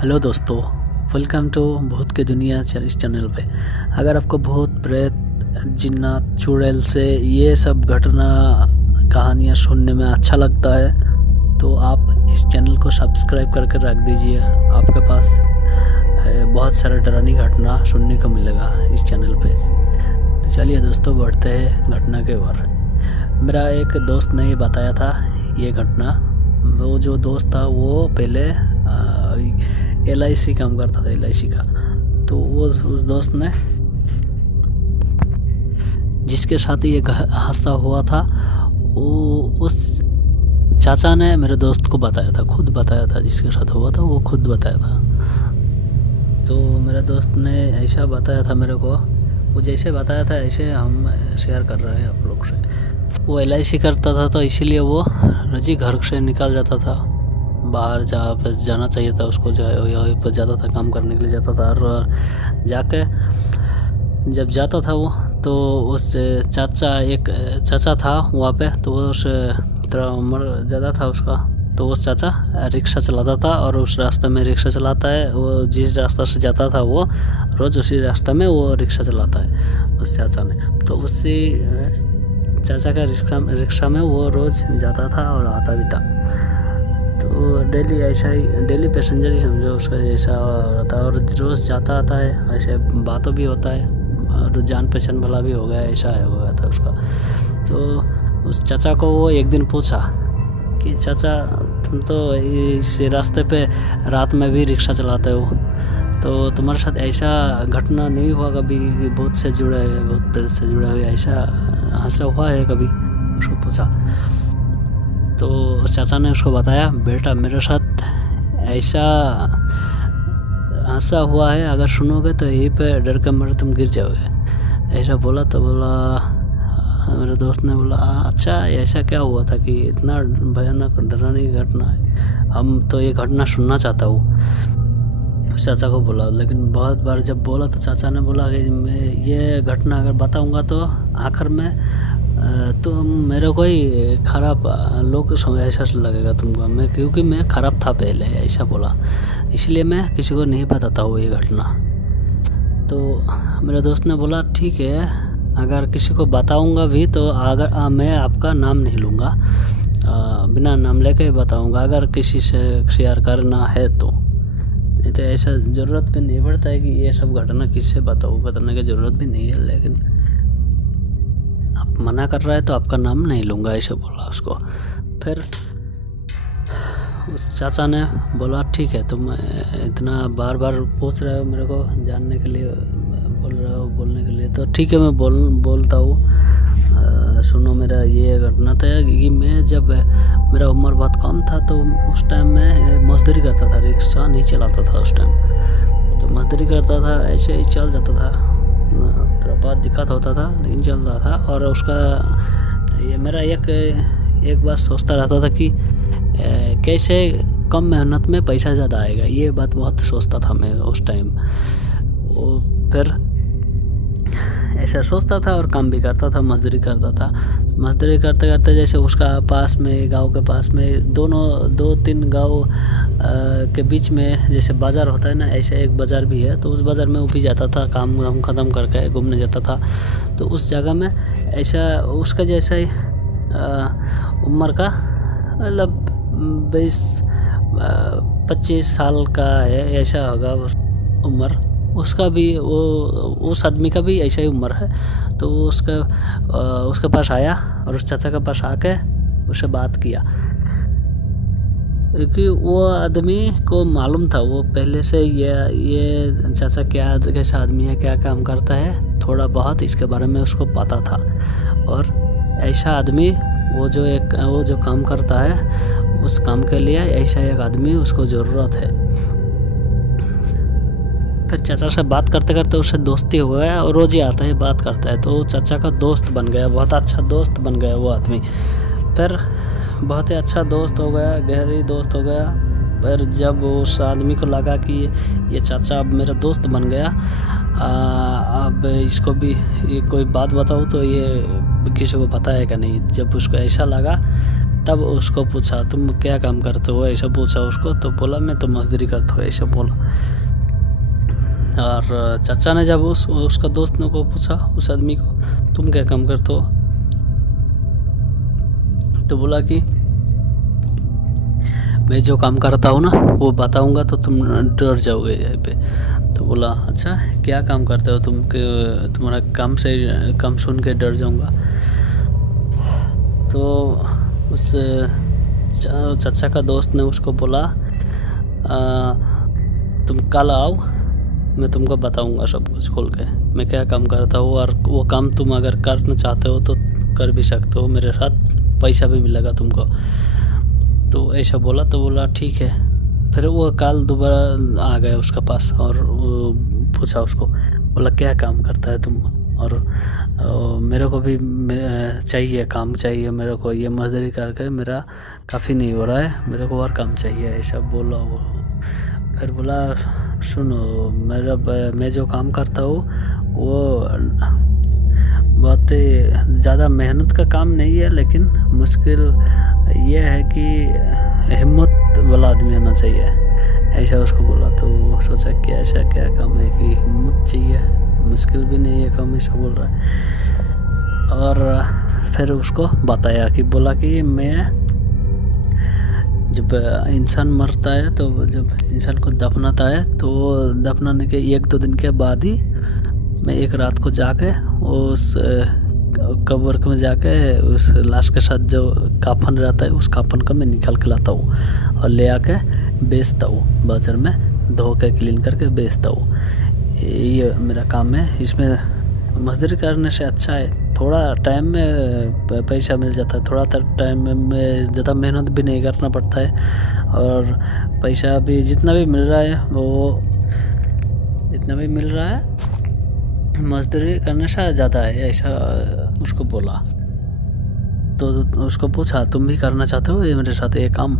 Hello दोस्तों, welcome to भूत की दुनिया इस चैनल पे। अगर आपको भूत प्रेत जिन्नात चुड़ैल से ये सब घटना कहानियाँ सुनने में अच्छा लगता है तो आप इस चैनल को सब्सक्राइब करके रख दीजिए। आपके पास बहुत सारा डरावनी घटना सुनने को मिलेगा इस चैनल पे। तो चलिए दोस्तों, बढ़ते हैं घटना के ओर। मेरा एक दोस्त ने बताया था ये घटना। वो जो दोस्त था वो पहले LIC काम करता था, LIC का। तो वो उस दोस्त ने जिसके साथ ये हादसा हुआ था वो उस चाचा ने मेरे दोस्त को बताया था, खुद बताया था। जिसके साथ हुआ था वो खुद बताया था। तो मेरे दोस्त ने ऐसा बताया था मेरे को, वो जैसे बताया था ऐसे हम शेयर कर रहे हैं आप लोग से। वो LIC करता था तो इसीलिए वो रोज़ घर से निकल जाता था बाहर, जहाँ पे जाना चाहिए था उसको, जो है वहीं पर जाता था, काम करने के लिए जाता था। और जाके जब जाता था वो, तो उस एक चाचा था वहाँ पे। तो उस तरह उम्र ज़्यादा था उसका। तो उस चाचा रिक्शा चलाता था और उस रास्ते में रिक्शा चलाता है। वो जिस रास्ता से जाता था वो रोज़ उसी रास्ते में वो रिक्शा चलाता है उस चाचा ने। तो उसी चाचा का रिक्शा में वो रोज़ जाता था और आता भी था। तो डेली ऐसा ही, डेली पैसेंजर ही समझो उसका, ऐसा रहता है। और रोज़ जाता आता है, ऐसे बातों भी होता है और जान पहचान वाला भी हो गया, ऐसा हो गया था उसका। तो उस चाचा को वो एक दिन पूछा कि चाचा, तुम तो इस रास्ते पे रात में भी रिक्शा चलाते हो, तो तुम्हारे साथ ऐसा घटना नहीं हुआ कभी भूत से जुड़े हुए, भूत प्रेत से जुड़े हुए, ऐसा हादसा हुआ है कभी? उसको पूछा। तो उस चाचा ने उसको बताया, बेटा मेरे साथ ऐसा हादसा हुआ है, अगर सुनोगे तो यहीं पे डर के मारे तुम गिर जाओगे। ऐसा बोला। तो बोला, मेरे दोस्त ने बोला, अच्छा ऐसा क्या हुआ था कि इतना भयानक डरावनी घटना है, हम तो ये घटना सुनना चाहता हूँ। उस चाचा को बोला। लेकिन बहुत बार जब बोला तो चाचा ने बोला कि मैं ये घटना अगर बताऊँगा तो आखिर में तो मेरे को ही ख़राब लोग ऐसा लगेगा तुमको, मैं क्योंकि मैं ख़राब था पहले, ऐसा बोला। इसलिए मैं किसी को नहीं बताता हूँ ये घटना। तो मेरे दोस्त ने बोला, ठीक है, अगर किसी को बताऊँगा भी तो अगर मैं आपका नाम नहीं लूँगा, बिना नाम लेके बताऊँगा, अगर किसी से शेयर करना है तो। नहीं तो ऐसा ज़रूरत भी नहीं पड़ता है कि ये सब घटना किससे बताने की ज़रूरत भी नहीं है। लेकिन आप मना कर रहा है तो आपका नाम नहीं लूँगा, ऐसे बोला उसको। फिर उस चाचा ने बोला, ठीक है, तुम इतना बार बार पूछ रहे हो मेरे को जानने के लिए, बोलने के लिए, तो ठीक है, मैं बोलता हूँ। सुनो, मेरा ये घटना था कि मैं जब मेरा उम्र बहुत कम था तो उस टाइम मैं मजदूरी करता था, रिक्शा नहीं चलाता था उस टाइम। तो मजदूरी करता था, ऐसे ही चल जाता था, थोड़ा बहुत दिक्कत होता था लेकिन चल रहा था। और उसका ये मेरा एक बात सोचता रहता था कि कैसे कम मेहनत में पैसा ज़्यादा आएगा, ये बात बहुत सोचता था मैं उस टाइम। वो फिर ऐसा सोचता था और काम भी करता था, मजदूरी करता था। मजदूरी करते करते जैसे उसका पास में, गांव के पास में, 2-3 गांव के बीच में जैसे बाज़ार होता है ना, ऐसे एक बाज़ार भी है। तो उस बाज़ार में वो भी जाता था, काम वाम ख़त्म करके घूमने जाता था। तो उस जगह में ऐसा उसका जैसा ही उम्र का, मतलब 20-25 साल का है, ऐसा होगा उम्र उसका भी। वो उस आदमी का भी ऐसा ही उम्र है। तो उसके पास आया और उस चाचा के पास आके उससे बात किया, क्योंकि वो आदमी को मालूम था, वो पहले से ये चाचा कैसा आदमी है, क्या काम करता है, थोड़ा बहुत इसके बारे में उसको पता था। और ऐसा आदमी वो जो काम करता है, उस काम के लिए ऐसा एक आदमी उसको ज़रूरत है। फिर चाचा से बात करते करते उससे दोस्ती हो गया और रोज़ ही आता है, बात करता है। तो चाचा का दोस्त बन गया, बहुत अच्छा दोस्त बन गया वो आदमी। फिर बहुत ही अच्छा दोस्त हो गया, गहरी दोस्त हो गया। फिर जब उस आदमी को लगा कि ये चाचा अब मेरा दोस्त बन गया, अब इसको भी ये कोई बात बताऊँ तो ये किसी को पता है क्या नहीं, जब उसको ऐसा लगा तब उसको पूछा तुम क्या काम करते हो, ऐसा पूछा उसको। तो बोला मैं तो मजदूरी करता हूँ, ऐसा बोला। और चाचा ने जब उसका दोस्त ने को पूछा, उस आदमी को, तुम क्या काम करते हो, तो बोला कि मैं जो काम करता हूँ ना वो बताऊंगा तो तुम डर जाओगे यहीं पे। तो बोला अच्छा क्या काम करते हो तुम, तुम्हारा काम सुन के डर जाऊंगा। तो उस चाचा का दोस्त ने उसको बोला तुम कल आओ, मैं तुमको बताऊंगा सब कुछ खोल के, मैं क्या काम करता हूँ, और वो काम तुम अगर करना चाहते हो तो कर भी सकते हो, मेरे साथ पैसा भी मिलेगा तुमको। तो ऐसा बोला। तो बोला ठीक है। फिर वो कल दोबारा आ गया उसका पास और पूछा उसको, बोला क्या काम करता है तुम, और मेरे को भी चाहिए, काम चाहिए मेरे को, ये मजदूरी करके मेरा काफ़ी नहीं हो रहा है, मेरे को और काम चाहिए, ऐसा बोला वो। फिर बोला सुनो मैं जो काम करता हूँ वो बहुत ज़्यादा मेहनत का काम नहीं है, लेकिन मुश्किल ये है कि हिम्मत वाला आदमी होना चाहिए, ऐसा उसको बोला। तो वो सोचा कि ऐसा क्या काम है कि हिम्मत चाहिए, मुश्किल भी नहीं है काम, ऐसा बोल रहा है। और फिर उसको बताया कि बोला कि मैं जब इंसान मरता है तो जब इंसान को दफनाता है तो दफनाने के 1-2 दिन के बाद ही मैं एक रात को जाके उस कब्र में जाके उस लाश के साथ जो काफन रहता है उस काफन का मैं निकाल के लाता हूँ और ले आके बेचता हूँ, बाजार में धो के क्लीन करके बेचता हूँ। ये मेरा काम है। इसमें मजदूरी करने से अच्छा है, थोड़ा टाइम में पैसा मिल जाता है, थोड़ा टाइम में ज़्यादा मेहनत भी नहीं करना पड़ता है, और पैसा भी जितना भी मिल रहा है वो जितना भी मिल रहा है मजदूरी करने से ज़्यादा है, ऐसा उसको बोला। तो उसको पूछा तुम भी करना चाहते हो ये मेरे साथ ये काम।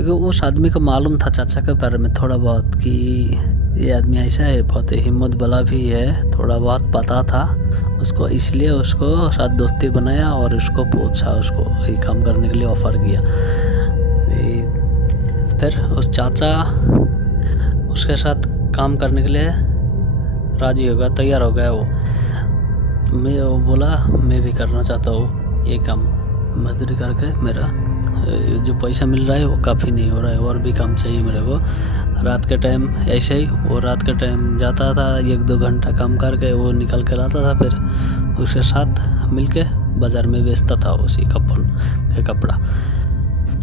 उस आदमी को मालूम था चाचा के बारे में थोड़ा बहुत कि ये आदमी ऐसा है, बहुत हिम्मत वाला भी है, थोड़ा बहुत पता था उसको, इसलिए उसको साथ दोस्ती बनाया और उसको पूछा, उसको ये काम करने के लिए ऑफ़र किया। फिर उस चाचा उसके साथ काम करने के लिए राजी हो गया, तैयार हो गया वो बोला मैं भी करना चाहता हूँ ये काम, मजदूरी करके मेरा जो पैसा मिल रहा है वो काफ़ी नहीं हो रहा है, और भी काम चाहिए मेरे को। रात के टाइम ऐसे ही वो रात के टाइम जाता था, 1-2 घंटा काम करके वो निकल के लाता था, फिर उसके साथ मिलके बाज़ार में बेचता था उसी कपन के कपड़ा।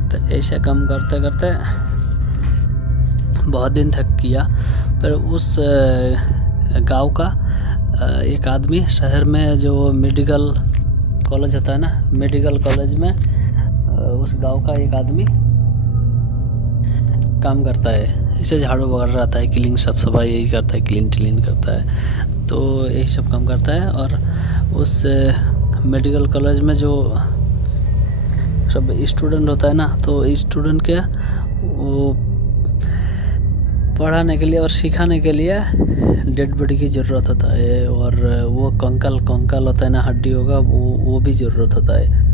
तो ऐसे काम करते करते बहुत दिन तक किया। फिर उस गांव का एक आदमी शहर में जो मेडिकल कॉलेज होता है ना, मेडिकल कॉलेज में उस गांव का एक आदमी काम करता है, इसे झाड़ू वगैरह रहता है, क्लीन साफ सफाई यही करता है, क्लीन करता है, तो यही सब काम करता है। और उस मेडिकल कॉलेज में जो सब स्टूडेंट होता है ना, तो स्टूडेंट के वो पढ़ाने के लिए और सिखाने के लिए डेड बॉडी की ज़रूरत होता है, और वो कंकाल होता है ना, हड्डी होगा, वो भी ज़रूरत होता है।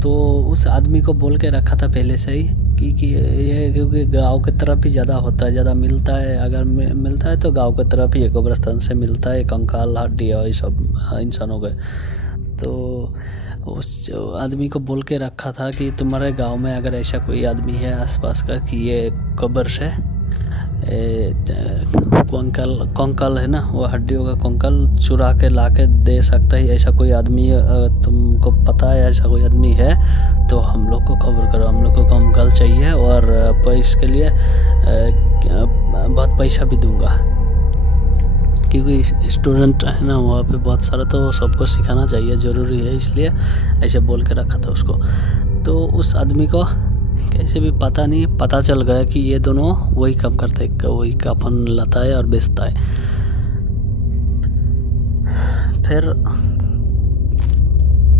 तो उस आदमी को बोल के रखा था पहले से ही कि ये क्योंकि गांव की तरफ ही ज़्यादा होता है, ज़्यादा मिलता है, अगर मिलता है तो गांव की तरफ ही कब्रिस्तान से मिलता है, कंकाल हड्डी और ये सब इंसानों के। तो उस आदमी को बोल के रखा था कि तुम्हारे गांव में अगर ऐसा कोई आदमी है आसपास का कि ये कब्र से कंकाल है ना, वो हड्डियों का कंकाल चुरा के ला के दे सकता है, ऐसा कोई आदमी तुमको पता है ऐसा कोई आदमी है तो हम लोग को खबर करो, हम लोग को कंकाल चाहिए और पैसे के लिए बहुत पैसा भी दूंगा, क्योंकि स्टूडेंट है ना वहाँ पे बहुत सारा, तो सबको सिखाना चाहिए, ज़रूरी है, इसलिए ऐसे बोल के रखा था उसको। तो उस आदमी को कैसे भी पता चल गया कि ये दोनों वही काम करते हैं, वही कफन लाता है और बेचता है। फिर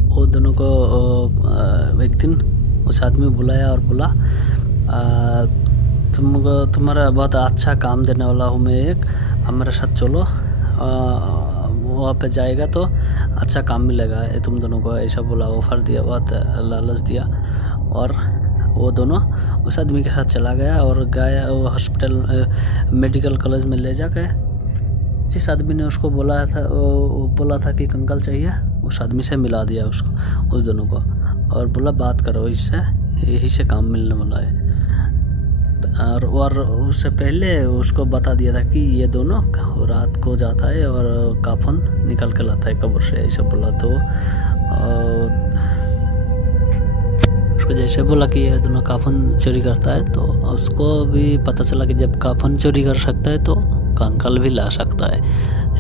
वो दोनों को एक दिन उस आदमी बुलाया और बोला तुम्हारा बहुत अच्छा काम देने वाला हूँ मैं, एक हमारे साथ चलो, वहाँ पे जाएगा तो अच्छा काम मिलेगा, ये तुम दोनों को ऐसा बोला, ऑफ़र दिया, बहुत लालच दिया। और वो दोनों उस आदमी के साथ चला गया और गया वो हॉस्पिटल मेडिकल कॉलेज में ले जाके जिस आदमी ने उसको बोला था कि कंकाल चाहिए, उस आदमी से मिला दिया उसको, उस दोनों को, और बोला बात करो इससे, यही से काम मिलने वाला है। और उससे पहले उसको बता दिया था कि ये दोनों रात को जाता है और काफन निकाल के लाता है कब्र से, ऐसा बोला। तो उसको जैसे बोला कि ये दोनों काफन चोरी करता है, तो उसको भी पता चला कि जब काफन चोरी कर सकता है तो कंकाल भी ला सकता है,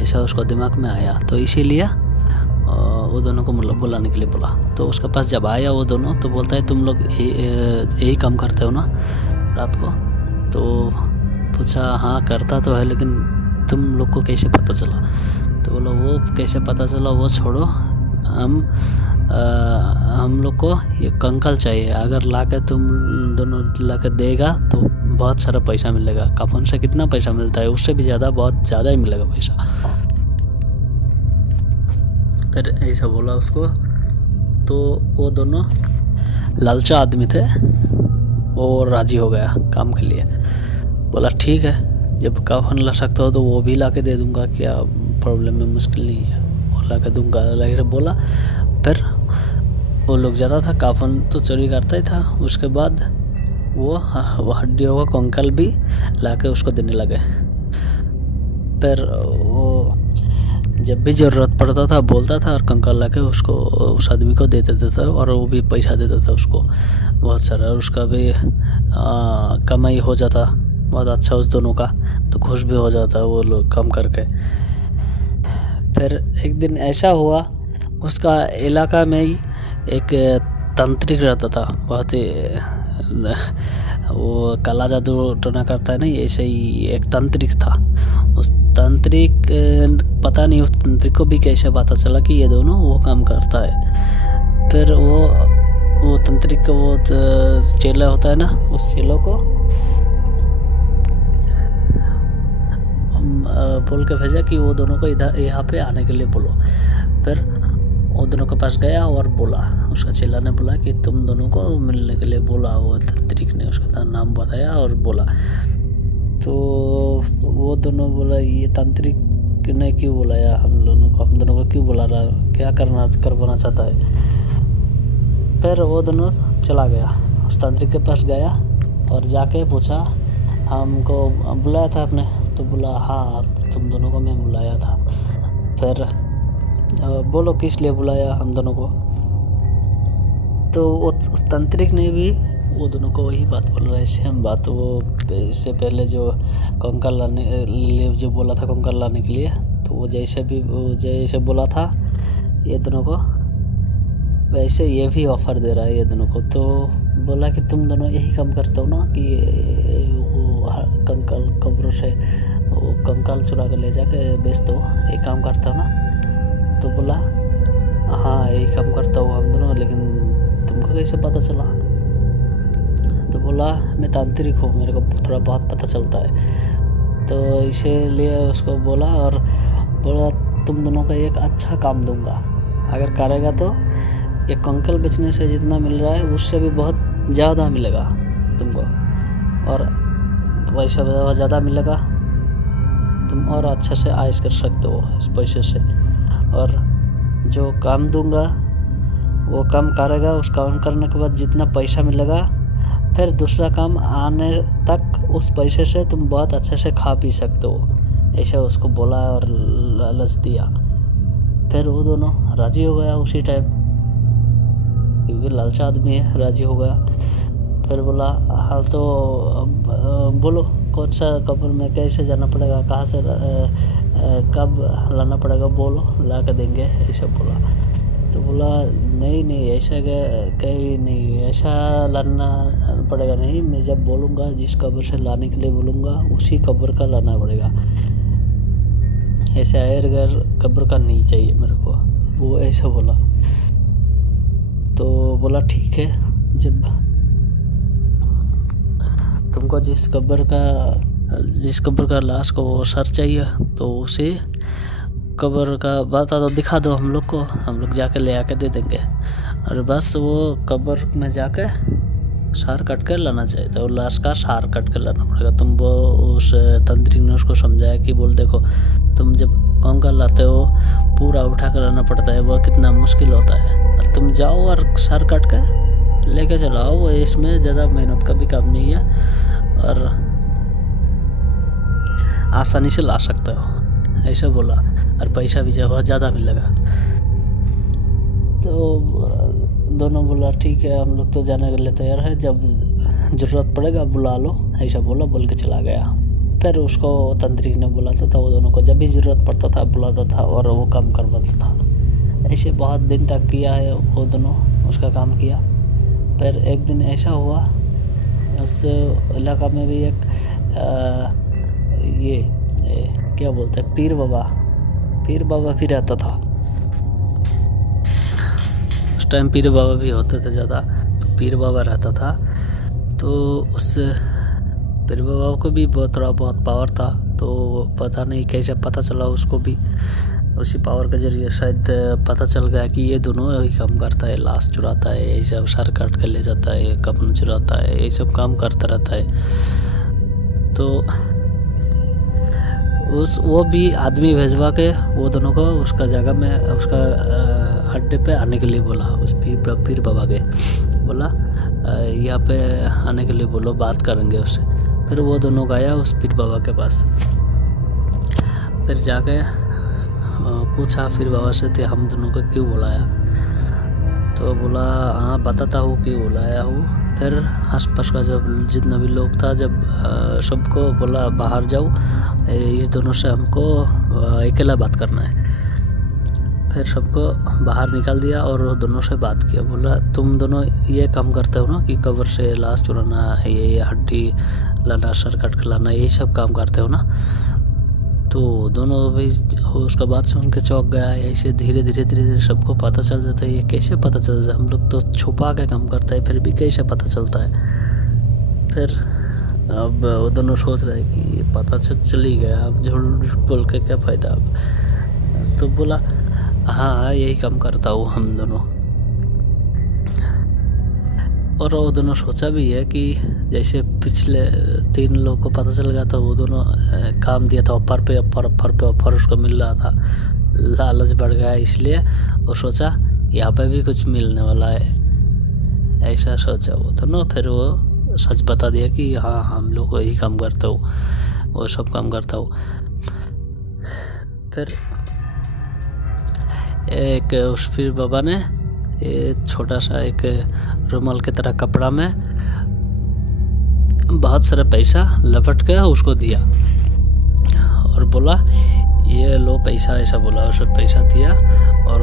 ऐसा उसको दिमाग में आया। तो इसीलिए वो दोनों को मतलब बुलाने के लिए बोला। तो उसके पास जब आया वो दोनों, तो बोलता है तुम लोग यही काम करते हो ना रात को? तो पूछा हाँ करता तो है, लेकिन तुम लोग को कैसे पता चला? तो बोला वो कैसे पता चला वो छोड़ो, हम लोग को ये कंकाल चाहिए, अगर लाके तुम दोनों लाके देगा तो बहुत सारा पैसा मिलेगा। कफन से कितना पैसा मिलता है, उससे भी ज़्यादा, बहुत ज़्यादा ही मिलेगा पैसा। फिर ऐसा बोला उसको। तो वो दोनों लालचा आदमी थे, वो राजी हो गया काम के लिए। बोला ठीक है, जब काफन ला सकता हो तो वो भी ला के दे दूंगा, क्या प्रॉब्लम है, मुश्किल नहीं है, वो ला के दूंगा, ऐसे बोला। फिर वो लोग जाता था, काफन तो चोरी करता ही था। उसके बाद वो हड्डियों का कंकाल भी ला के उसको देने लगे। फिर वो जब भी ज़रूरत पड़ता था बोलता था और कंकाल ला के उसको उस आदमी को दे देता था, और वो भी पैसा देता था उसको बहुत सारा, उसका भी कमाई हो जाता बहुत अच्छा उस दोनों का, तो खुश भी हो जाता वो लोग काम करके। फिर एक दिन ऐसा हुआ, उसका इलाका में ही एक तांत्रिक रहता था, बहुत ही वो काला जादू टोना करता है ना, ऐसे ही एक तांत्रिक था। उस तांत्रिक पता नहीं उस तांत्रिक को भी कैसे पता चला कि ये दोनों वो काम करता है। फिर वो तांत्रिक का वो चेला होता है ना, उस चेलों को बोल के भेजा कि वो दोनों को इधर यहाँ पे आने के लिए बोलो। फिर वो दोनों के पास गया और बोला, उसका चेला ने बोला कि तुम दोनों को मिलने के लिए बोला, वो तांत्रिक ने उसका नाम बताया और बोला। तो वो दोनों बोला ये तांत्रिक ने क्यों बुलाया हम दोनों को क्यों बुला रहा, क्या करवाना चाहता है। फिर वो दोनों चला गया, उस तांत्रिक के पास गया और जाके पूछा हमको बुलाया था आपने? तो बोला हाँ तुम दोनों को मैं बुलाया था। फिर बोलो किस लिए बुलाया हम दोनों को? तो उस तांत्रिक ने भी वो दोनों को वही बात बोल रहा है, सेम बात। वो इससे पहले जो कंकाल लाने लिए जो बोला था कंकाल लाने के लिए, तो वो जैसे बोला था ये दोनों को, वैसे ये भी ऑफ़र दे रहा है ये दोनों को। तो बोला कि तुम दोनों यही काम करते हो ना कि वो कंकाल कब्रों से वो कंकाल चुरा कर ले जाके बेच दो, ये काम करता हो ना? तो बोला हाँ यही काम करता हूँ हम दोनों, लेकिन तुमको कैसे पता चला? तो बोला मैं तांत्रिक हूँ, मेरे को थोड़ा बहुत पता चलता है। तो इसीलिए उसको बोला और बोला तुम दोनों का एक अच्छा काम दूंगा, अगर करेगा तो ये कंकाल बेचने से जितना मिल रहा है उससे भी बहुत ज़्यादा मिलेगा तुमको, और पैसा बहुत ज़्यादा मिलेगा, तुम और अच्छे से आयश कर सकते हो इस पैसे से। और जो काम दूंगा वो काम करेगा, उस काम करने के बाद जितना पैसा मिलेगा, फिर दूसरा काम आने तक उस पैसे से तुम बहुत अच्छे से खा पी सकते हो, ऐसा उसको बोला और लालच दिया। फिर वो दोनों राज़ी हो गया उसी टाइम, क्योंकि लालचा आदमी है, राज़ी हो गया। फिर बोला हाँ तो बोलो कौन सा कब्र में कैसे जाना पड़ेगा, कहाँ से कब लाना पड़ेगा, बोलो ला के देंगे, ऐसा बोला। तो बोला नहीं ऐसा कहीं नहीं, ऐसा लाना पड़ेगा नहीं, मैं जब बोलूँगा जिस कब्र से लाने के लिए बोलूँगा उसी कब्र का लाना पड़ेगा, ऐसे आयर गैर कब्र का नहीं चाहिए मेरे को, वो ऐसा बोला। तो बोला ठीक है, जब तुमको जिस कब्र का लाश को सर चाहिए तो उसे कब्र का बता दो, दिखा दो हम लोग को, हम लोग जाके ले आके दे देंगे। और बस वो कब्र में जाके सार कट कर लाना चाहिए था, और लाश का सार कट कर लाना पड़ेगा। तुम वो उस तंत्रिक ने उसको समझाया कि बोल देखो, तुम जब कंकाल लाते हो पूरा उठा कर लाना पड़ता है, वह कितना मुश्किल होता है। तुम जाओ और सार कट कर लेके चलो आओ, वो इसमें ज़्यादा मेहनत का भी काम नहीं है और आसानी से ला सकते हो, ऐसा बोला। और पैसा भी बहुत ज़्यादा भी लगा। तो दोनों बोला ठीक है, हम लोग तो जाने के लिए तैयार है, जब ज़रूरत पड़ेगा बुला लो, ऐसा बोला, बोल के चला गया। फिर उसको तंत्रिक ने बुलाता था, वो दोनों को जब भी ज़रूरत पड़ता था बुलाता था और वो काम करवाता था। ऐसे बहुत दिन तक किया है वो दोनों, उसका काम किया। फिर एक दिन ऐसा हुआ, उस इलाका में भी एक क्या बोलते हैं, पीर बाबा भी रहता था। उस टाइम पीर बाबा भी होते थे ज़्यादा, तो पीर बाबा रहता था। तो उस पीर बाबा को भी थोड़ा बहुत पावर था, तो पता नहीं कैसे पता चला उसको भी, उसी पावर के जरिए शायद पता चल गया कि ये दोनों यही काम करता है, लाश चुराता है, ये सब सर काट कर ले जाता है, कफन चुराता है, ये सब काम करता रहता है। तो वो भी आदमी भेजवा के वो दोनों को उसका जगह में, उसका अड्डे पे आने के लिए बोला। उस पीर बाबा के बोला यहाँ पे आने के लिए बोलो, बात करेंगे उससे। फिर वो दोनों गया उस पीर बाबा के पास। फिर जाके पूछा फिर बाबा से, थे हम दोनों को क्यों बुलाया? तो बोला हाँ बताता हूँ क्यों बुलाया हूँ। फिर आसपास का जब जितना भी लोग था, जब सबको बोला बाहर जाओ, इस दोनों से हमको अकेला बात करना है। फिर सबको बाहर निकाल दिया और वो दोनों से बात किया। बोला तुम दोनों ये काम करते हो ना कि कब्र से लाश चुराना, ये हड्डी लाना, सर कट कर लाना, यही सब काम करते हो ना? तो दोनों भी उसका बात सुन के चौंक गया। ऐसे धीरे धीरे सबको पता चल जाता है। ये कैसे पता चलता है? हम लोग तो छुपा के काम करता है, फिर भी कैसे पता चलता है? फिर अब वो दोनों सोच रहे हैं कि पता चल ही गया, अब झूठ बोल के क्या फ़ायदा। अब तो बोला हाँ यही काम करता हूँ हम दोनों। और वो दोनों सोचा भी है कि जैसे पिछले 3 लोग को पता चल गया था, वो दोनों काम दिया था, ऑफर उसको मिल रहा था, लालच बढ़ गया, इसलिए वो सोचा यहाँ पे भी कुछ मिलने वाला है, ऐसा सोचा वो दोनों। फिर वो सच बता दिया कि हाँ हम लोग वही काम करता हूँ, वो सब काम करता हूँ। फिर एक उस फिर बाबा ने छोटा सा एक रुमाल की तरह कपड़ा में बहुत सारा पैसा लपट के उसको दिया और बोला ये लो पैसा, ऐसा बोला। उसे पैसा दिया और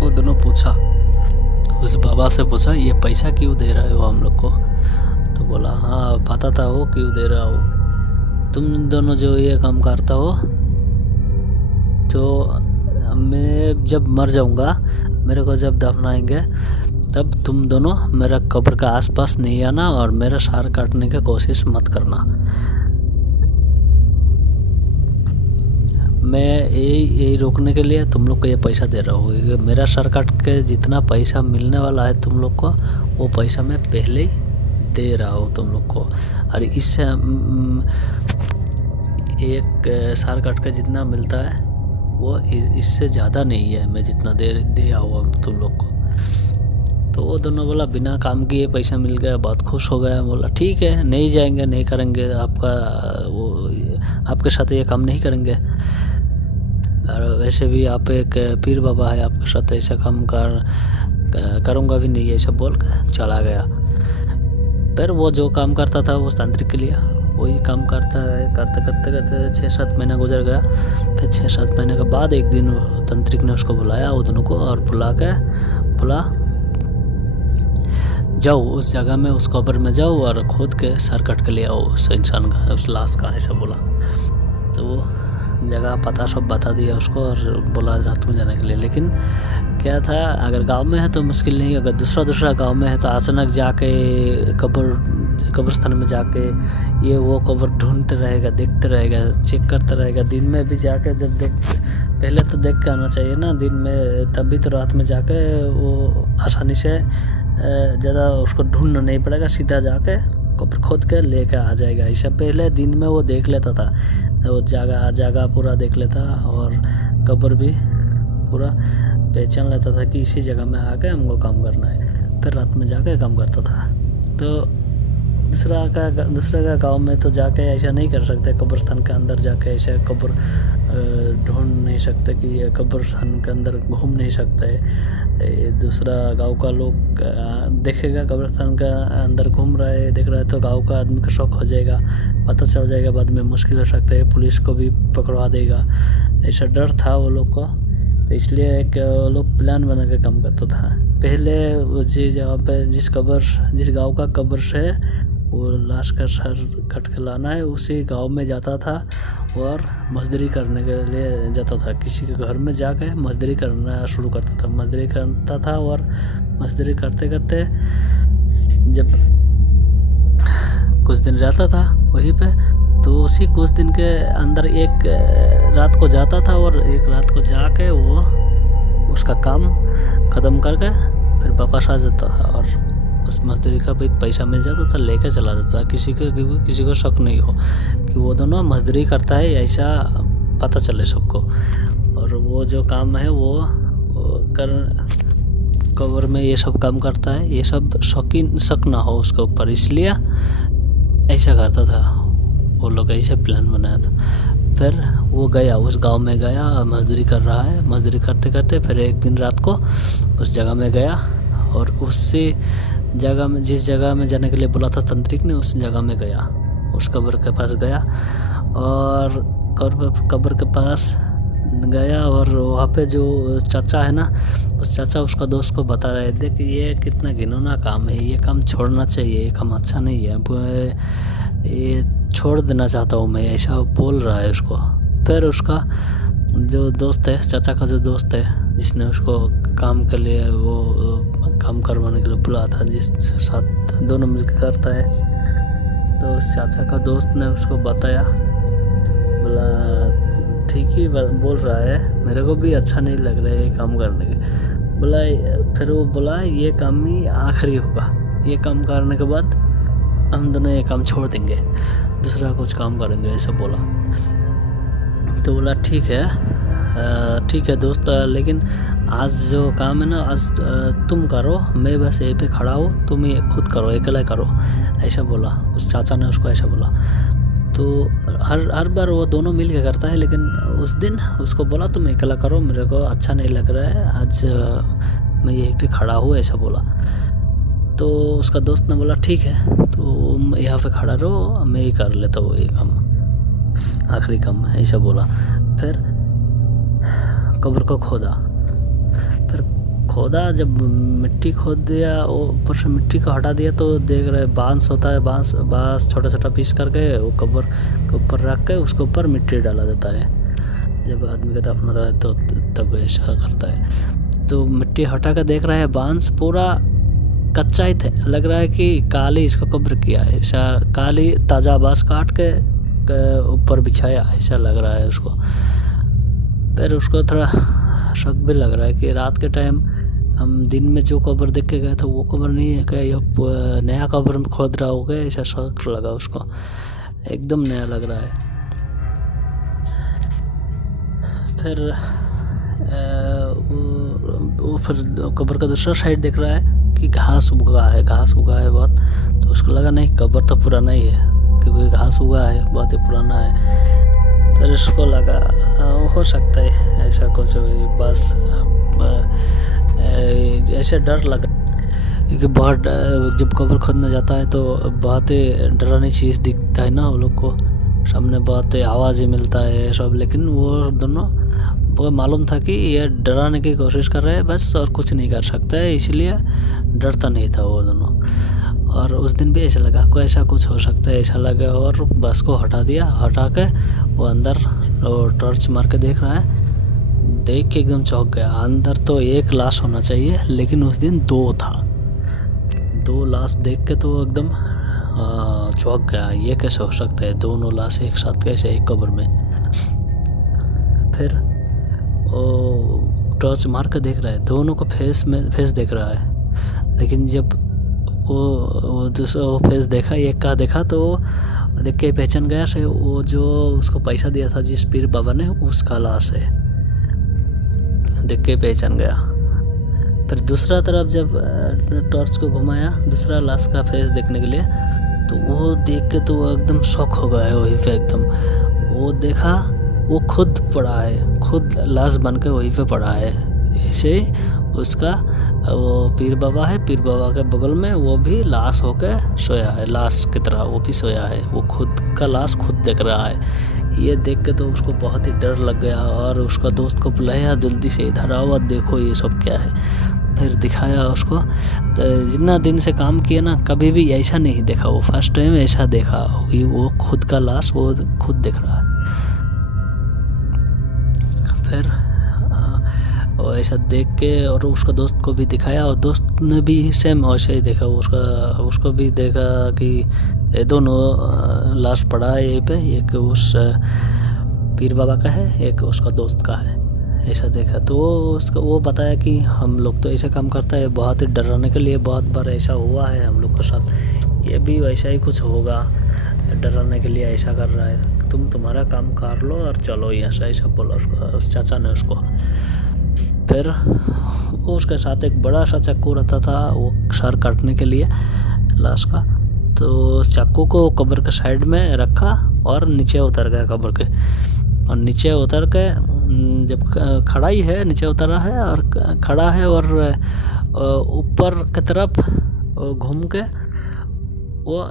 वो दोनों पूछा, उस बाबा से पूछा ये पैसा क्यों दे रहे हो हम लोग को? तो बोला हाँ बताता हो क्यों दे रहा हो, तुम दोनों जो ये काम करता हो, तो मैं जब मर जाऊंगा, मेरे को जब दफनाएंगे, तब तुम दोनों मेरा कब्र का आसपास नहीं आना और मेरा सार काटने की कोशिश मत करना। मैं यही रोकने के लिए तुम लोग को ये पैसा दे रहा हूँ। मेरा सर काट के जितना पैसा मिलने वाला है तुम लोग को, वो पैसा मैं पहले ही दे रहा हूँ तुम लोग को। और इससे एक सार काट के जितना मिलता है वो इससे ज़्यादा नहीं है, मैं जितना दे हुआ तुम लोग को। तो वो दोनों बोला बिना काम किए पैसा मिल गया, बहुत खुश हो गया। बोला ठीक है नहीं जाएंगे, नहीं करेंगे, आपके साथ ये काम नहीं करेंगे, और वैसे भी आप एक पीर बाबा है, आपके साथ ऐसा काम करूँगा भी नहीं, ऐसा बोल कर चला गया। फिर वो जो काम करता था वो तांत्रिक के लिए वही काम करते 6-7 महीना गुजर गया। फिर 6-7 महीने के बाद एक दिन तांत्रिक ने उसको बुलाया वो दोनों को, और बोला जाओ उस जगह में, उस कब्र में जाओ और खोद के सर कट के ले आओ उस इंसान का, उस लाश का, ऐसा बोला। तो वो जगह पता सब बता दिया उसको और बोला रात में जाने के लिए। लेकिन क्या था, अगर गांव में है तो मुश्किल नहीं, अगर दूसरा गांव में है तो अचानक जाके कब्रिस्तान में जाके ये वो कब्र ढूंढते रहेगा, देखते रहेगा, चेक करता रहेगा। दिन में भी जाके जब पहले तो देख के आना चाहिए ना दिन में, तभी तो रात में जाके वो आसानी से ज़्यादा उसको ढूंढना नहीं पड़ेगा, सीधा जाके कब्र खोद के लेके आ जाएगा। ऐसा पहले दिन में वो देख लेता था, वो जगह पूरा देख लेता और कब्र भी पूरा पहचान लेता था कि इसी जगह में आके हमको काम करना है, फिर रात में जाके काम करता था। तो दूसरा का गांव में तो जाके ऐसा नहीं कर सकते, कब्रिस्तान के अंदर जाके ऐसे कब्र ढूंढ नहीं सकते कि ये कब्रिस्तान के अंदर घूम नहीं सकते। दूसरा गांव का लोग देखेगा कब्रिस्तान के अंदर घूम रहा है, देख रहा है, तो गांव का आदमी का शौक हो जाएगा, पता चल जाएगा, बाद में मुश्किल हो सकता है, पुलिस को भी पकड़वा देगा। ऐसा डर था वो लोग को, तो इसलिए एक लोग प्लान बना के काम करता था। पहले जहाँ पे जिस गांव का कब्र से वो लाश का सर कट के लाना है, उसी गांव में जाता था और मजदूरी करने के लिए जाता था। किसी के घर में जाके मजदूरी करना शुरू करता था और मजदूरी करते करते जब कुछ दिन रहता था वहीं पे, तो उसी कुछ दिन के अंदर एक रात को जाता था और एक रात को जाके वो उसका काम ख़त्म करके फिर वापस आ जाता था और उस मजदूरी का भी पैसा मिल जाता था, लेके चला जाता था। किसी को शक नहीं हो कि वो दोनों मजदूरी करता है, ऐसा पता चले सबको। और वो जो काम है वो कब्र में ये सब काम करता है, ये सब शक ना हो उसके ऊपर, इसलिए ऐसा करता था वो लोग, ऐसे प्लान बनाया था। फिर वो गया, उस गांव में गया, मजदूरी कर रहा है, मजदूरी करते करते फिर एक दिन रात को उस जगह में गया और उसी जगह में, जिस जगह में जाने के लिए बोला था तांत्रिक ने, उस जगह में गया, उस कब्र के पास गया और कब्र के पास गया और वहाँ पे जो चाचा है ना, उस चाचा उसका दोस्त को बता रहे, देख ये कितना घिनौना काम है, ये काम छोड़ना चाहिए, ये काम अच्छा नहीं है, ये छोड़ देना चाहता हूँ मैं, ऐसा बोल रहा है उसको। फिर उसका जो दोस्त है, चाचा का जो दोस्त है, जिसने उसको काम के लिए वो काम करवाने के लिए बुलाया था, जिस साथ दोनों मिलकर करता है, तो उस चाचा का दोस्त ने उसको बताया, बोला ठीक ही बोल रहा है, मेरे को भी अच्छा नहीं लग रहा है ये काम करने के। बोला फिर वो बोला ये काम ही आखिरी होगा, ये काम करने के बाद हम दोनों ये काम छोड़ देंगे, दूसरा कुछ काम करेंगे, ऐसा बोला। तो बोला ठीक है दोस्त, लेकिन आज जो काम है ना, आज तुम करो, मैं बस यहीं पे खड़ा हूँ, तुम ये खुद करो, अकेला करो, ऐसा बोला। उस चाचा ने उसको ऐसा बोला। तो हर बार वो दोनों मिल के करता है, लेकिन उस दिन उसको बोला तुम अकेला करो, मेरे को अच्छा नहीं लग रहा है, आज मैं यहीं पे खड़ा हूँ, ऐसा बोला। तो उसका दोस्त ने बोला ठीक है, तो यहाँ पे खड़ा रहो, मैं ही कर लेता हूँ ये काम, आखिरी काम, ऐसा बोला। फिर कब्र को खोदा, जब मिट्टी खोद दिया, ऊपर से मिट्टी को हटा दिया, तो देख रहे बांस होता है, बांस छोटा पीस करके वो कब्र के ऊपर रख के उसके ऊपर मिट्टी डाला जाता है। जब आदमी का दफन होता है तो तब ऐसा करता है। तो मिट्टी हटा कर देख रहा है, बांस पूरा कच्चा ही थे, लग रहा है कि काली इसको कब्र किया है, ऐसा काली ताज़ा बांस काट के ऊपर बिछाया, ऐसा लग रहा है उसको। फिर उसको थोड़ा शक भी लग रहा है कि रात के टाइम हम दिन में जो कब्र देख के गए थे वो कब्र नहीं है क्या, ये नया कब्र में खोद रहा होगा, ऐसा शक लगा उसको, एकदम नया लग रहा है। फिर वो फिर कब्र का दूसरा साइड देख रहा है कि घास उगा है बहुत, तो उसको लगा नहीं कब्र तो पुराना ही है, क्योंकि घास उगा है, बहुत ही पुराना है। फिर उसको लगा हो सकता है ऐसा कुछ, बस ऐसे डर लगा, क्योंकि बहुत जब कब्र खोदने जाता है तो बहुत ही डरावनी चीज़ दिखता है ना वो लोग को, सामने बहुत आवाज़ ही मिलता है सब, लेकिन वो दोनों को मालूम था कि ये डराने की कोशिश कर रहे हैं बस, और कुछ नहीं कर सकता है, इसलिए डरता नहीं था वो दोनों। और उस दिन भी ऐसा लगा कोई ऐसा कुछ हो सकता है, ऐसा लगा, और बस को हटा के वो अंदर टॉर्च मार के देख रहा है, देख के एकदम चौंक गया। अंदर तो एक लाश होना चाहिए, लेकिन उस दिन 2 था, 2 लाश देख के तो एकदम चौंक गया, ये कैसे हो सकता है, दोनों लाश एक साथ कैसे एक कब्र में। फिर वो टॉर्च मार कर देख रहा है, दोनों को फेस देख रहा है। लेकिन जब वो दूसरा वो फेस देखा, एक का देखा, तो देख के पहचान गया से वो जो उसको पैसा दिया था जिस पीर बाबा ने, उसका लाश है, देख के पहचान गया। फिर दूसरा तरफ जब टॉर्च को घुमाया दूसरा लाश का फेस देखने के लिए, तो वो देख के तो वो एकदम शॉक हो गया है वहीं पे एकदम। वो देखा वो खुद पड़ा है, खुद लाश बन के वहीं पे पड़ा है। ऐसे उसका वो पीर बाबा है, पीर बाबा के बगल में वो भी लाश होके सोया है, लाश की तरह वो भी सोया है। वो खुद का लाश खुद देख रहा है। ये देख के तो उसको बहुत ही डर लग गया और उसका दोस्त को बुलाया, जल्दी से इधर आओ, देखो ये सब क्या है। फिर दिखाया उसको। तो जितना दिन से काम किया ना, कभी भी ऐसा नहीं देखा, वो फर्स्ट टाइम ऐसा देखा कि वो खुद का लाश वो खुद देख रहा है। फिर वो ऐसा देख के और उसका दोस्त को भी दिखाया, और दोस्त ने भी सेम वैसे ही देखा। उसको भी देखा कि ये दोनों लाश पड़ा है यहीं पे, एक उस पीर बाबा का है, एक उसका दोस्त का है, ऐसा देखा। तो वो बताया कि हम लोग तो ऐसा काम करता है बहुत ही डराने के लिए, बहुत बार ऐसा हुआ है हम लोग के साथ, ये भी वैसा ही कुछ होगा, डराने के लिए ऐसा कर रहा है, तुम तुम्हारा काम कर लो और चलो यहाँ से, ऐसा बोला उसको, उस चाचा ने उसको। फिर वो उसके साथ एक बड़ा सा चाकू रहता था वो सर काटने के लिए लाश का। तो उस चाकू को कब्र के साइड में रखा और नीचे उतर गया कब्र के। और नीचे उतर के जब खड़ा ही है, नीचे उतरा है और खड़ा है, और ऊपर की तरफ घूम के वो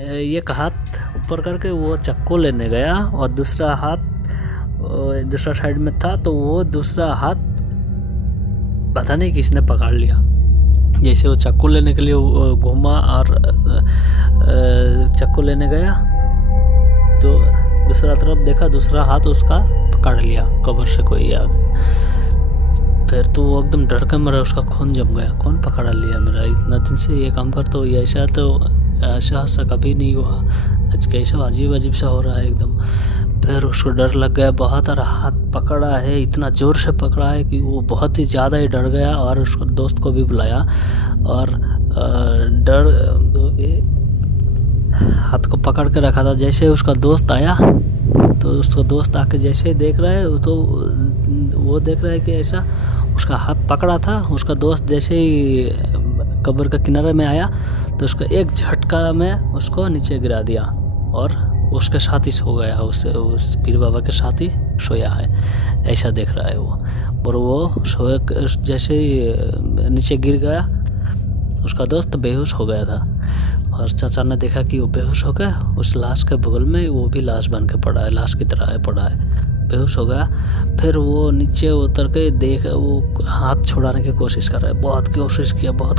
एक हाथ ऊपर करके वो चाकू लेने गया, और दूसरा हाथ दूसरा साइड में था, तो वो दूसरा हाथ पता नहीं किसने पकड़ लिया। जैसे वो चाकू लेने के लिए घूमा और चाकू लेने गया, तो दूसरा तरफ देखा, दूसरा हाथ उसका पकड़ लिया, कब्र से कोई आ गया। फिर तो वो एकदम डर के मरा, उसका खून जम गया, कौन पकड़ा लिया मेरा, इतना दिन से ये काम करता हूँ, ऐसा कभी नहीं हुआ, आज कैसा अजीब सा हो रहा है एकदम। फिर उसको डर लग गया बहुत, और हाथ पकड़ा है, इतना ज़ोर से पकड़ा है कि वो बहुत ही ज़्यादा ही डर गया, और उसको दोस्त को भी बुलाया, और हाथ को पकड़ के रखा था। जैसे उसका दोस्त आया, तो उसका दोस्त आके जैसे देख रहा है, तो वो देख रहा है कि ऐसा उसका हाथ पकड़ा था, उसका दोस्त जैसे ही कब्र के किनारे में आया, तो उसका एक झटका में उसको नीचे गिरा दिया, और उसके साथ ही सो गया, उस पीर बाबा के साथ ही सोया है, ऐसा देख रहा है वो। और वो सोए जैसे ही नीचे गिर गया, उसका दोस्त बेहोश हो गया था, और चाचा ने देखा कि वो बेहोश हो गया, उस लाश के बगल में वो भी लाश बन के पड़ा है, लाश की तरह पड़ा है, बेहोश हो गया। फिर वो नीचे उतर के वो हाथ छुड़ाने की कोशिश कर रहा है, बहुत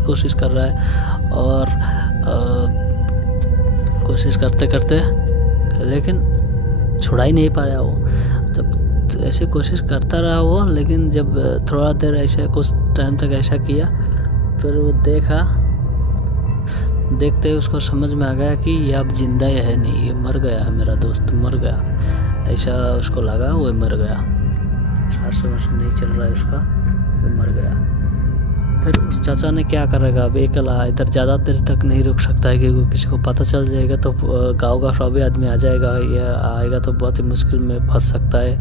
कोशिश कर रहा है, और कोशिश करते करते लेकिन छुड़ा ही नहीं पाया वो। जब ऐसे कोशिश करता रहा वो, लेकिन जब थोड़ा देर ऐसे कुछ टाइम तक ऐसा किया, फिर वो देखते ही उसको समझ में आ गया कि ये अब जिंदा है नहीं, ये मर गया है, मेरा दोस्त मर गया, ऐसा उसको लगा, वो मर गया, सांस नहीं चल रहा है उसका, वो मर गया। फिर उस चाचा ने क्या करेगा, अब अकेला इधर ज़्यादा देर तक नहीं रुक सकता है, क्योंकि किसी को पता चल जाएगा तो गांव का सभी आदमी आ जाएगा, ये आएगा तो बहुत ही मुश्किल में फंस सकता है,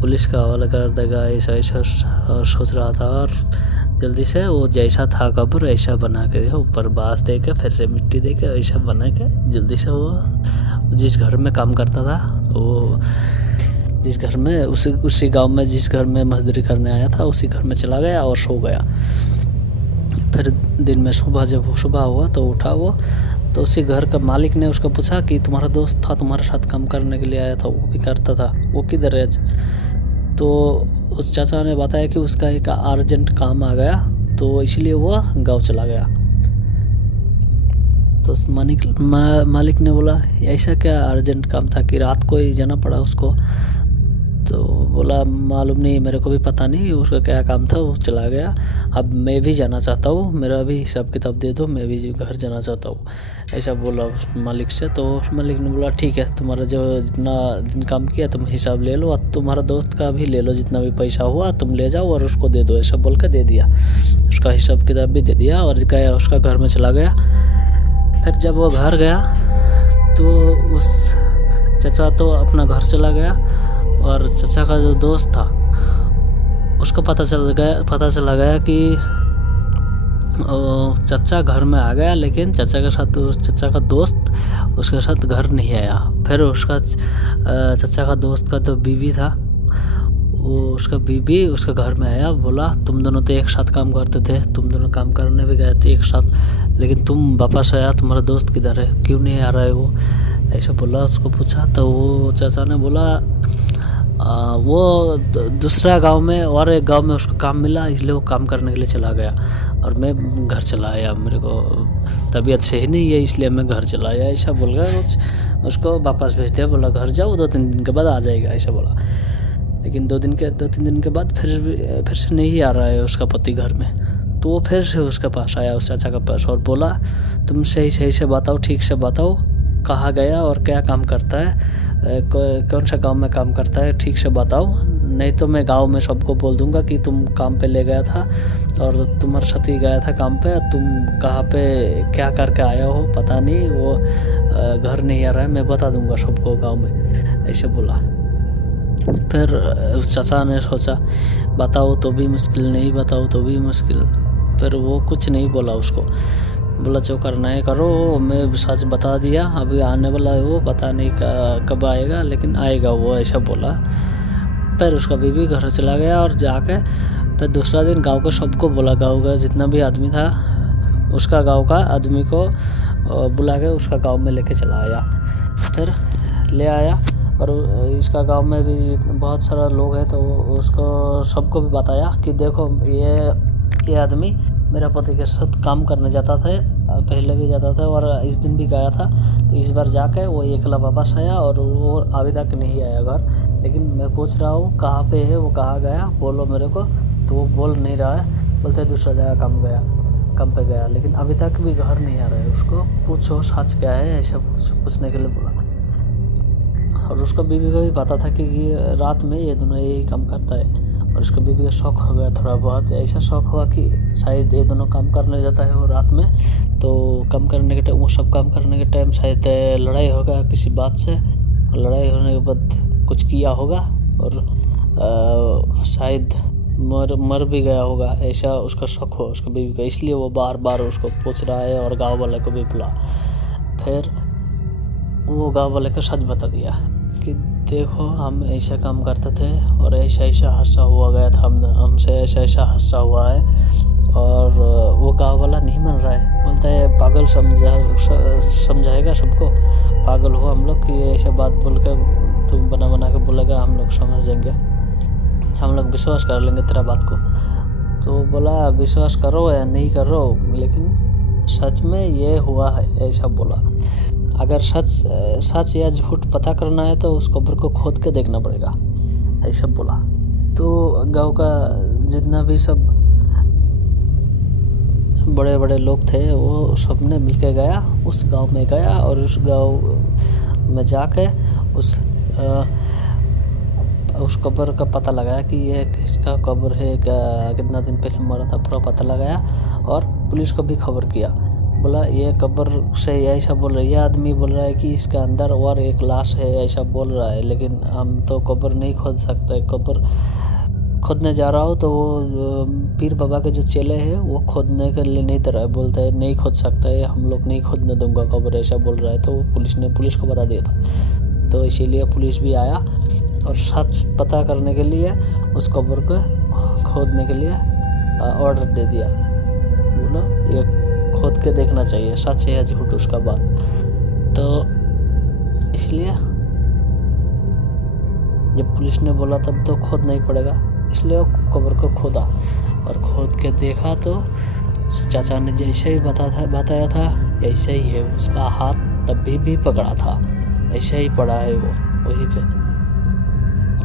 पुलिस का हवाला कर देगा, ऐसा सोच रहा था। और जल्दी से वो जैसा था कब्र ऐसा बना के, ऊपर बाँस दे के, फिर से मिट्टी दे के, ऐसा बना के जल्दी से वो जिस घर में काम करता था, वो जिस घर में उसी गांव में जिस घर में मजदूरी करने आया था, उसी घर में चला गया और सो गया। फिर दिन में जब सुबह हुआ तो उठा वो, तो उसी घर का मालिक ने उसको पूछा कि तुम्हारा दोस्त था, तुम्हारे साथ काम करने के लिए आया था, वो भी करता था, वो किधर है? तो उस चाचा ने बताया कि उसका एक अर्जेंट काम आ गया, तो इसलिए वो गांव चला गया। तो उस मालिक ने बोला ऐसा क्या अर्जेंट काम था कि रात को ही जाना पड़ा उसको? तो बोला मालूम नहीं, मेरे को भी पता नहीं उसका क्या काम था, वो चला गया, अब मैं भी जाना चाहता हूँ, मेरा भी हिसाब किताब दे दो, मैं भी घर जाना चाहता हूँ, ऐसा बोला उस मालिक से। तो उस मालिक ने बोला ठीक है, तुम्हारा जो जितना दिन काम किया तुम हिसाब ले लो, और तुम्हारा दोस्त का भी ले लो, जितना भी पैसा हुआ तुम ले जाओ और उसको दे दो, ऐसा बोल के दे दिया। उसका हिसाब किताब भी दे दिया और गया, उसका घर में चला गया। फिर जब वो घर गया तो उस चचा तो अपना घर चला गया और चचा का जो दोस्त था उसको पता चला गया कि चचा घर में आ गया, लेकिन चचा के साथ चचा का दोस्त उसके साथ घर नहीं आया। फिर उसका चचा का दोस्त का तो बीवी था, वो उसका बीवी उसके घर में आया, बोला तुम दोनों तो एक साथ काम करते थे, तुम दोनों काम करने भी गए थे एक साथ, लेकिन तुम वापस आया, तुम्हारा दोस्त किधर है, क्यों नहीं आ रहा है वो, ऐसा बोला। उसको पूछा तो वो चाचा ने बोला वो दूसरा गांव में और एक गांव में उसको काम मिला, इसलिए वो काम करने के लिए चला गया और मैं घर चला आया, मेरे को तबीयत सही नहीं है इसलिए मैं घर चला आया, ऐसा बोल गया। उसको वापस भेज दिया, बोला घर जाओ, 2-3 दिन के बाद आ जाएगा, ऐसा बोला। लेकिन 2-3 दिन के बाद फिर से नहीं आ रहा है उसका पति घर में। तो वो फिर से उसके पास आया, उस चाचा के पास, और बोला तुम सही से बताओ, ठीक से बताओ, कहाँ गया और क्या काम करता है, कौन सा गांव में काम करता है, ठीक से बताओ, नहीं तो मैं गांव में सबको बोल दूंगा कि तुम काम पे ले गया था और तुम्हारे साथ ही गया था काम पे, तुम कहाँ पे क्या करके आया हो पता नहीं, वो घर नहीं आ रहा है, मैं बता दूंगा सबको गांव में, ऐसे बोला। फिर चाचा ने सोचा बताओ तो भी मुश्किल, नहीं बताओ तो भी मुश्किल, फिर वो कुछ नहीं बोला उसको, बोला जो करना है करो, मैं सच बता दिया, अभी आने वाला है वो, पता नहीं कब आएगा, लेकिन आएगा वो, ऐसा बोला। फिर उसका बीवी घर चला गया और जाके फिर दूसरा दिन गांव के सबको बोला, गांव का जितना भी आदमी था उसका गांव का आदमी को बुला के उसका गांव में लेके चला आया। फिर ले आया और इसका गांव में भी बहुत सारा लोग है, तो उसको सबको भी बताया कि देखो ये आदमी मेरा पति के साथ काम करने जाता था, पहले भी जाता था और इस दिन भी गया था, तो इस बार जाके वो अकेला वापस आया और वो अभी तक नहीं आया घर, लेकिन मैं पूछ रहा हूँ कहाँ पे है वो, कहाँ गया बोलो मेरे को, तो वो बोल नहीं रहा है, बोलते दूसरा जगह काम पे गया, लेकिन अभी तक भी घर नहीं आ रहा है, उसको पूछो सच क्या है, ऐसा पूछने के लिए बोला। और उसका बीवी को भी पता था कि रात में ये दोनों यही काम करता है, और उसका बीवी का शौक हो गया थोड़ा बहुत, ऐसा शौक हुआ कि शायद ये दोनों काम करने जाता है वो रात में, तो काम करने के टाइम, वो सब काम करने के टाइम शायद लड़ाई होगा किसी बात से, और लड़ाई होने के बाद कुछ किया होगा और शायद मर भी गया होगा, ऐसा उसका शौक हुआ उसका बीवी का, इसलिए वो बार बार उसको पूछ रहा है और गाँव वाले को भी बुला। फिर वो गाँव वाले को सच बता दिया कि देखो हम ऐसा काम करते थे और ऐसा हादसा हुआ गया था, हमसे ऐसा हादसा हुआ है, और वो गाँव वाला नहीं मान रहा है, बोलता है पागल समझाएगा सबको, पागल हो हम लोग कि ऐसा बात बोल के तुम बना के बोलेगा, हम लोग समझ जाएंगे, हम लोग विश्वास कर लेंगे तेरा बात को। तो बोला विश्वास करो या नहीं करो, लेकिन सच में ये हुआ है, ऐसा बोला। अगर सच या झूठ पता करना है तो उस कब्र को खोद के देखना पड़ेगा, ऐसा बोला। तो गांव का जितना भी सब बड़े बड़े लोग थे वो सब ने मिल के गया, उस गांव में गया और उस गांव में जाके उस कब्र का पता लगाया कि ये किसका कब्र है, कितना दिन पहले मरा था, पूरा पता लगाया और पुलिस को भी खबर किया। बोला ये कब्र से ऐसा बोल रहा है, यह आदमी बोल रहा है कि इसके अंदर और एक लाश है, ऐसा बोल रहा है, लेकिन हम तो कब्र नहीं खोद सकते। कब्र खोदने जा रहा हो तो वो पीर बाबा के जो चेले हैं वो खोदने के लिए नहीं तरह बोलता है, नहीं खोद सकता है, हम लोग नहीं खोदने दूंगा कब्र, ऐसा बोल रहा है। तो पुलिस को बता दिया था, तो इसीलिए पुलिस भी आया और सच पता करने के लिए उस कब्र को खोदने के लिए ऑर्डर दे दिया। बोलो ये खोद के देखना चाहिए सच है या झूठ उसका बात। तो इसलिए जब पुलिस ने बोला तब तो खोद नहीं पड़ेगा, इसलिए वो कब्र को खोदा और खोद के देखा तो चाचा ने जैसे ही बताया था ऐसे ही है। उसका हाथ तभी भी पकड़ा था, ऐसे ही पड़ा है वो वहीं पे,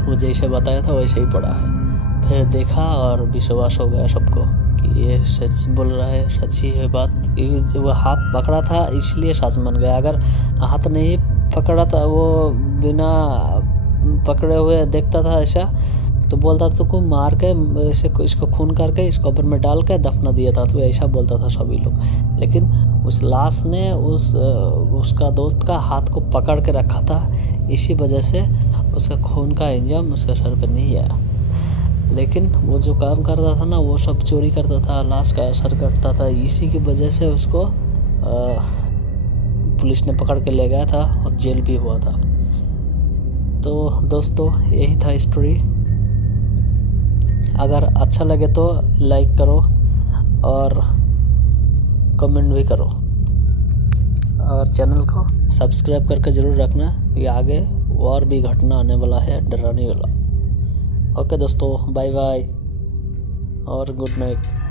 वो जैसे बताया था वैसे ही पड़ा है। फिर देखा और विश्वास हो गया सबको कि ये सच बोल रहा है, सच ही है बात। वो हाथ पकड़ा था इसलिए सच मान गया, अगर हाथ नहीं पकड़ा था, वो बिना पकड़े हुए देखता था ऐसा, तो बोलता था को मार के ऐसे इसको खून करके इस कब्र में डाल के दफना दिया था, तो ऐसा बोलता था सभी लोग। लेकिन उस लाश ने उसका दोस्त का हाथ को पकड़ के रखा था, इसी वजह से उसका खून का इंजाम उसके सर पर नहीं आया। लेकिन वो जो काम करता था ना, वो सब चोरी करता था, लाश का असर करता था, इसी की वजह से उसको पुलिस ने पकड़ के ले गया था और जेल भी हुआ था। तो दोस्तों यही था स्टोरी। अगर अच्छा लगे तो लाइक करो और कमेंट भी करो, और चैनल को सब्सक्राइब करके ज़रूर रखना, ये आगे और भी घटना आने वाला है डराने वाला। ओके दोस्तों, बाय बाय और गुड नाइट।